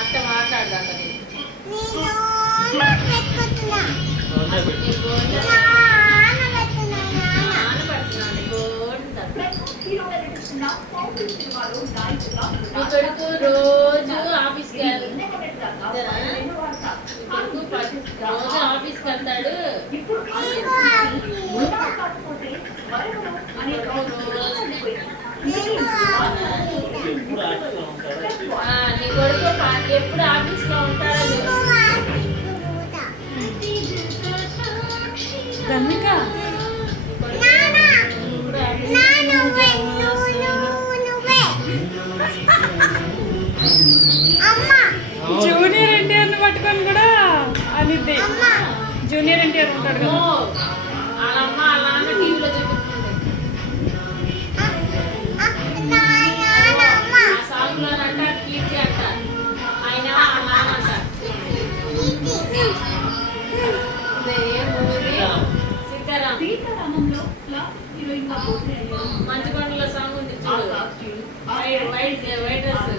అత్త మాట్లాడదాం మీ కొడుకు రోజు ఆఫీస్కి రోజు ఆఫీస్కి వెళ్తాడు. నీ కొడుకు ఎప్పుడు ఆఫీస్లో ఉంటాడు. జూనియర్ ఎన్టీఆర్ని పట్టుకొని కూడా అనిద్ది. జూనియర్ ఎన్టీఆర్ ఉంటాడు కదా, వాళ్ళమ్మ వాళ్ళ నాన్న టీవీలో చూపిస్తుంది. ఆ సాంగ్లోనంట కీర్తి అంట, ఆయన వాళ్ళ నాన్న అంట. సీతారాం మంచుకొండలో సాంగ్ ఉంది చూడు, వైట్ డ్రెస్.